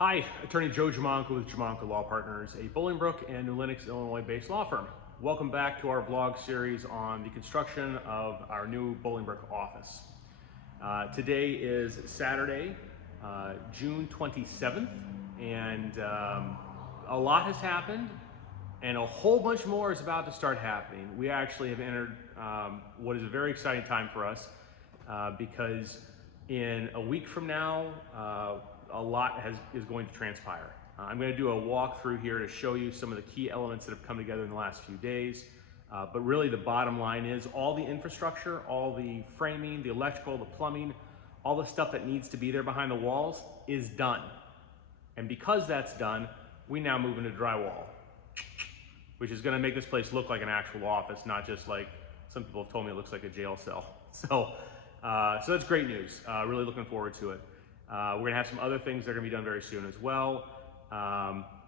Hi, Attorney Joe Giamanco with Giamanco Law Partners, a Bolingbrook and New Lenox, Illinois-based law firm. Welcome back to our vlog series on the construction of our new Bolingbrook office. Today is Saturday, June 27th, and a lot has happened, and a whole bunch more is about to start happening. We actually have entered what is a very exciting time for us because in a week from now, a lot is going to transpire. I'm going to do a walkthrough here to show you some of the key elements that have come together in the last few days. But really the bottom line is all the infrastructure, all the framing, the electrical, the plumbing, all the stuff that needs to be there behind the walls is done. And because that's done, we now move into drywall, which is going to make this place look like an actual office, not just like some people have told me it looks like a jail cell. So that's great news. Really looking forward to it. We're gonna have some other things that are gonna be done very soon as well.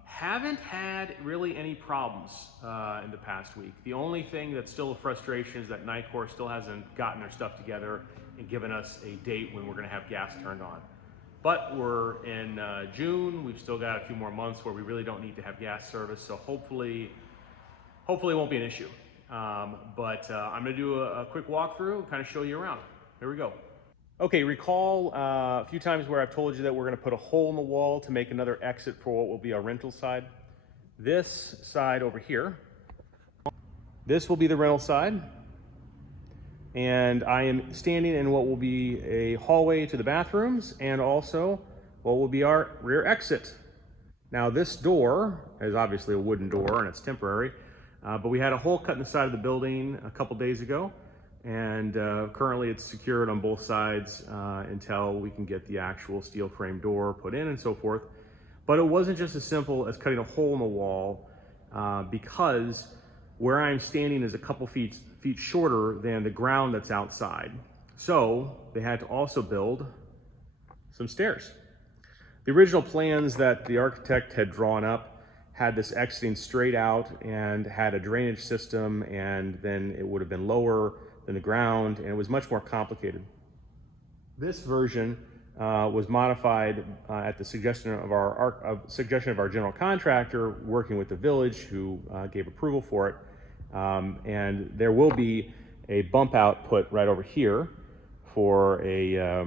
Haven't had really any problems in the past week. The only thing that's still a frustration is that NICOR still hasn't gotten their stuff together and given us a date when we're gonna have gas turned on. But we're in June. We've still got a few more months where we really don't need to have gas service, so hopefully it won't be an issue. I'm gonna do a quick walkthrough and kind of show you around. Here we go. Okay, recall a few times where I've told you that we're gonna put a hole in the wall to make another exit for what will be our rental side. This side over here, this will be the rental side. And I am standing in what will be a hallway to the bathrooms and also what will be our rear exit. Now this door is obviously a wooden door and it's temporary, but we had a hole cut in the side of the building a couple days ago. And currently it's secured on both sides until we can get the actual steel frame door put in and so forth. But it wasn't just as simple as cutting a hole in the wall because where I'm standing is a couple feet shorter than the ground that's outside. So they had to also build some stairs. The original plans that the architect had drawn up had this exiting straight out and had a drainage system, and then it would have been lower than the ground, and it was much more complicated. This version was modified at the suggestion of our general contractor, working with the village, who gave approval for it. And there will be a bump out put right over here for a, I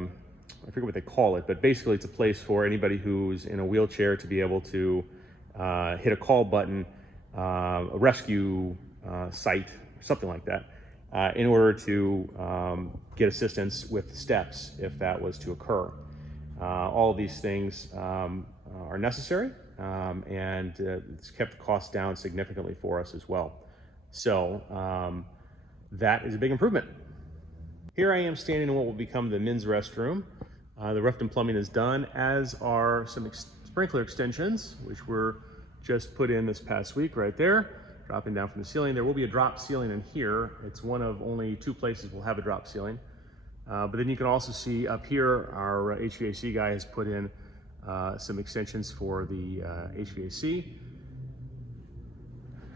forget what they call it, but basically it's a place for anybody who's in a wheelchair to be able to hit a call button, a rescue site, something like that. In order to get assistance with steps if that was to occur. All of these things are necessary and it's kept the cost down significantly for us as well. So that is a big improvement. Here I am standing in what will become the men's restroom. The roof and plumbing is done, as are some sprinkler extensions, which were just put in this past week right there. Dropping down from the ceiling. There will be a drop ceiling in here. It's one of only two places we'll have a drop ceiling. But then you can also see up here, our HVAC guy has put in some extensions for the HVAC.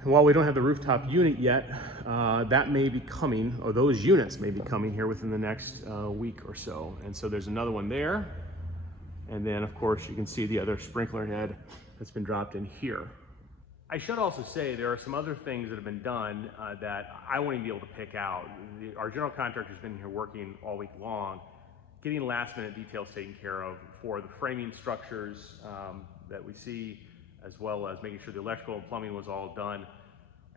And while we don't have the rooftop unit yet, that may be coming, or those units may be coming here within the next week or so. And so there's another one there. And then of course you can see the other sprinkler head that's been dropped in here. I should also say there are some other things that have been done that I won't even be able to pick out. Our general contractor's been here working all week long, getting last minute details taken care of for the framing structures that we see, as well as making sure the electrical and plumbing was all done.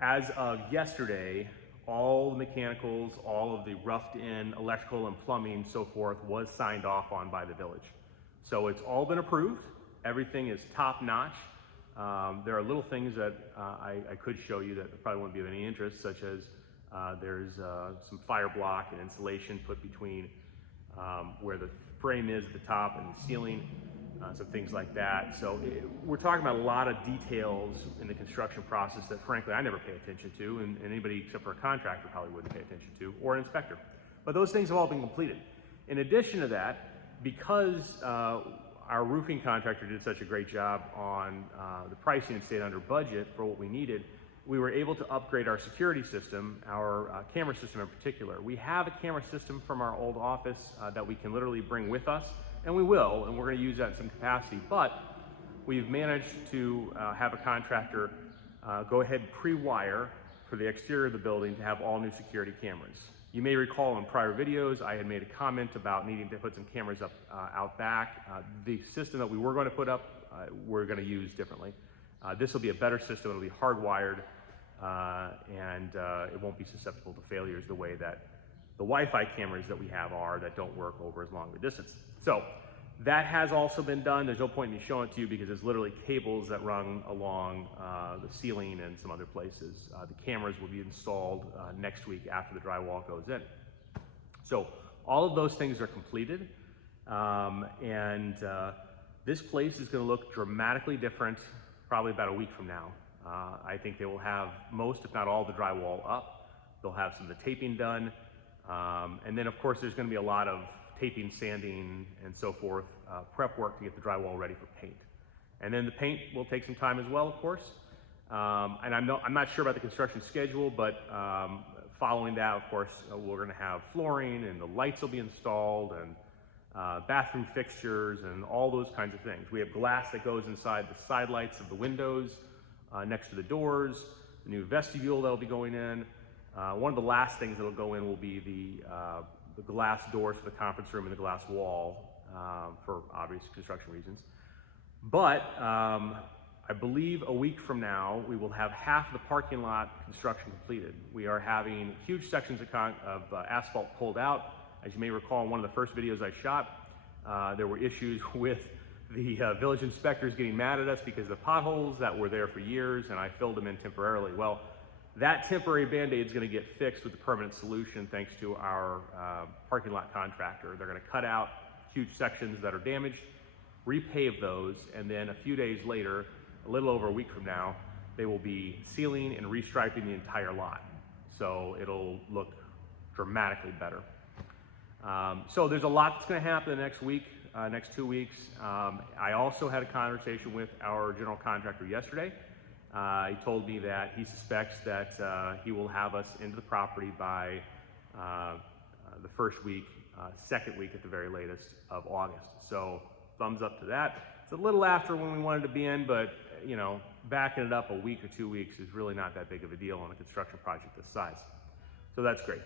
As of yesterday, all the mechanicals, all of the roughed in electrical and plumbing, so forth, was signed off on by the village. So it's all been approved. Everything is top notch. There are little things that I could show you that probably wouldn't be of any interest, such as there's some fire block and insulation put between where the frame is at the top and the ceiling, some things like that. So we're talking about a lot of details in the construction process that frankly I never pay attention to, and anybody except for a contractor probably wouldn't pay attention to, or an inspector. But those things have all been completed. In addition to that, because our roofing contractor did such a great job on the pricing and stayed under budget for what we needed, we were able to upgrade our security system, our camera system in particular. We have a camera system from our old office that we can literally bring with us, and we will, and we're gonna use that in some capacity, but we've managed to have a contractor go ahead and pre-wire for the exterior of the building to have all new security cameras. You may recall in prior videos I had made a comment about needing to put some cameras up out back. The system that we were going to put up, we're going to use differently. This will be a better system. It'll be hardwired, and it won't be susceptible to failures the way that the Wi-Fi cameras that we have are that don't work over as long a distance. So that has also been done. There's no point in me showing it to you because it's literally cables that run along the ceiling and some other places. The cameras will be installed next week after the drywall goes in. So all of those things are completed, and this place is going to look dramatically different probably about a week from now. I think they will have most, if not all, the drywall up. They'll have some of the taping done, and then of course there's going to be a lot of taping, sanding, and so forth, prep work to get the drywall ready for paint. And then the paint will take some time as well, of course. And I'm not sure about the construction schedule, but following that, of course, we're going to have flooring, and the lights will be installed, and bathroom fixtures, and all those kinds of things. We have glass that goes inside the side lights of the windows, next to the doors, the new vestibule that'll be going in. One of the last things that'll go in will be the glass doors for the conference room and the glass wall, for obvious construction reasons. But I believe a week from now, we will have half the parking lot construction completed. We are having huge sections of asphalt pulled out. As you may recall, in one of the first videos I shot, there were issues with the village inspectors getting mad at us because of the potholes that were there for years, and I filled them in temporarily. Well, that temporary Band-Aid is going to get fixed with a permanent solution thanks to our parking lot contractor. They're going to cut out huge sections that are damaged, repave those, and then a few days later, a little over a week from now, they will be sealing and restriping the entire lot. So it'll look dramatically better. So there's a lot that's going to happen in the next week, next 2 weeks. I also had a conversation with our general contractor yesterday. He told me that he suspects that he will have us into the property by the first week, second week at the very latest of August. So thumbs up to that. It's a little after when we wanted to be in, but you know, backing it up a week or 2 weeks is really not that big of a deal on a construction project this size. So that's great.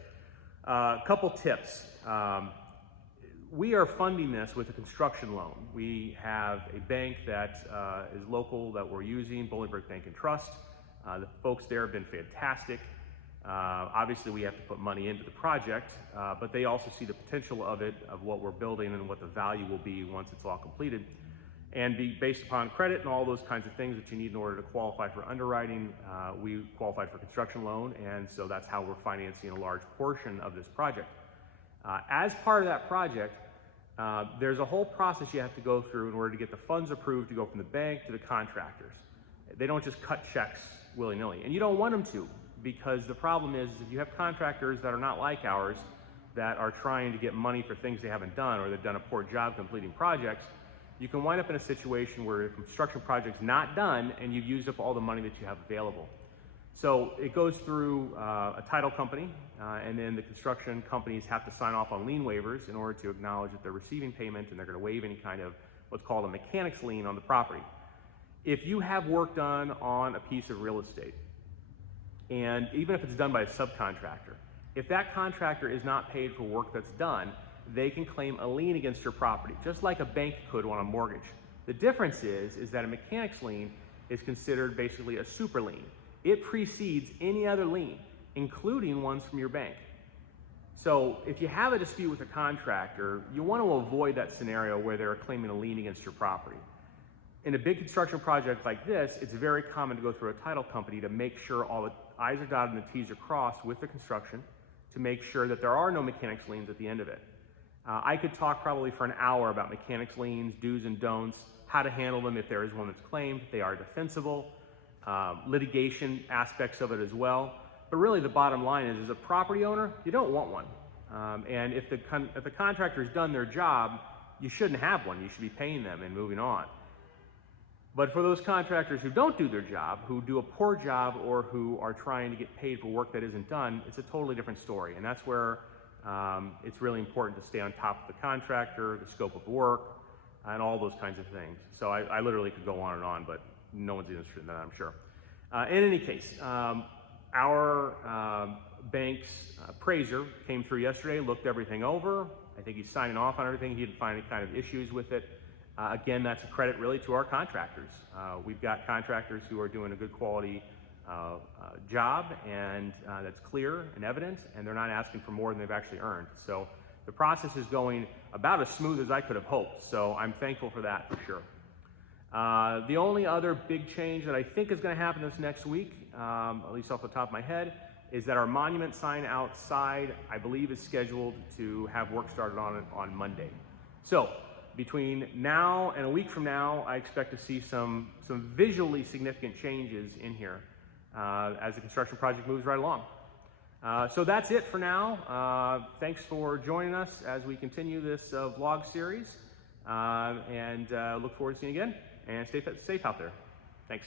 A couple tips. We are funding this with a construction loan. We have a bank that is local that we're using, Bolingbrook Bank and Trust. The folks there have been fantastic. Obviously, we have to put money into the project, but they also see the potential of it, of what we're building and what the value will be once it's all completed. And be based upon credit and all those kinds of things that you need in order to qualify for underwriting. We qualified for construction loan, and so that's how we're financing a large portion of this project. As part of that project, there's a whole process you have to go through in order to get the funds approved to go from the bank to the contractors. They don't just cut checks willy-nilly, and you don't want them to, because the problem is if you have contractors that are not like ours, that are trying to get money for things they haven't done, or they've done a poor job completing projects, you can wind up in a situation where a construction project's not done and you've used up all the money that you have available. So it goes through a title company, and then the construction companies have to sign off on lien waivers in order to acknowledge that they're receiving payment, and they're going to waive any kind of what's called a mechanics lien on the property. If you have work done on a piece of real estate, and even if it's done by a subcontractor, if that contractor is not paid for work that's done, they can claim a lien against your property, just like a bank could on a mortgage. The difference is that a mechanics lien is considered basically a super lien. It precedes any other lien, including ones from your bank. So if you have a dispute with a contractor, you want to avoid that scenario where they're claiming a lien against your property. In a big construction project like this, it's very common to go through a title company to make sure all the I's are dotted and the T's are crossed with the construction to make sure that there are no mechanics liens at the end of it. I could talk probably for an hour about mechanics liens, do's and don'ts, how to handle them if there is one that's claimed, they are defensible, litigation aspects of it as well. But really the bottom line is, as a property owner, you don't want one. And if the contractor's done their job, you shouldn't have one. You should be paying them and moving on. But for those contractors who don't do their job, who do a poor job, or who are trying to get paid for work that isn't done, it's a totally different story. And that's where it's really important to stay on top of the contractor, the scope of work, and all those kinds of things. So I literally could go on and on, but no one's interested in that, I'm sure. In any case, our bank's appraiser came through yesterday, looked everything over. I think he's signing off on everything. He didn't find any kind of issues with it. Again, that's a credit really to our contractors. We've got contractors who are doing a good quality job, and that's clear and evident, and they're not asking for more than they've actually earned. So the process is going about as smooth as I could have hoped, so I'm thankful for that for sure. The only other big change that I think is going to happen this next week, at least off the top of my head, is that our monument sign outside, I believe, is scheduled to have work started on it on Monday. So between now and a week from now, I expect to see some visually significant changes in here as the construction project moves right along. So that's it for now. Thanks for joining us as we continue this vlog series, and look forward to seeing you again, and stay safe out there. Thanks.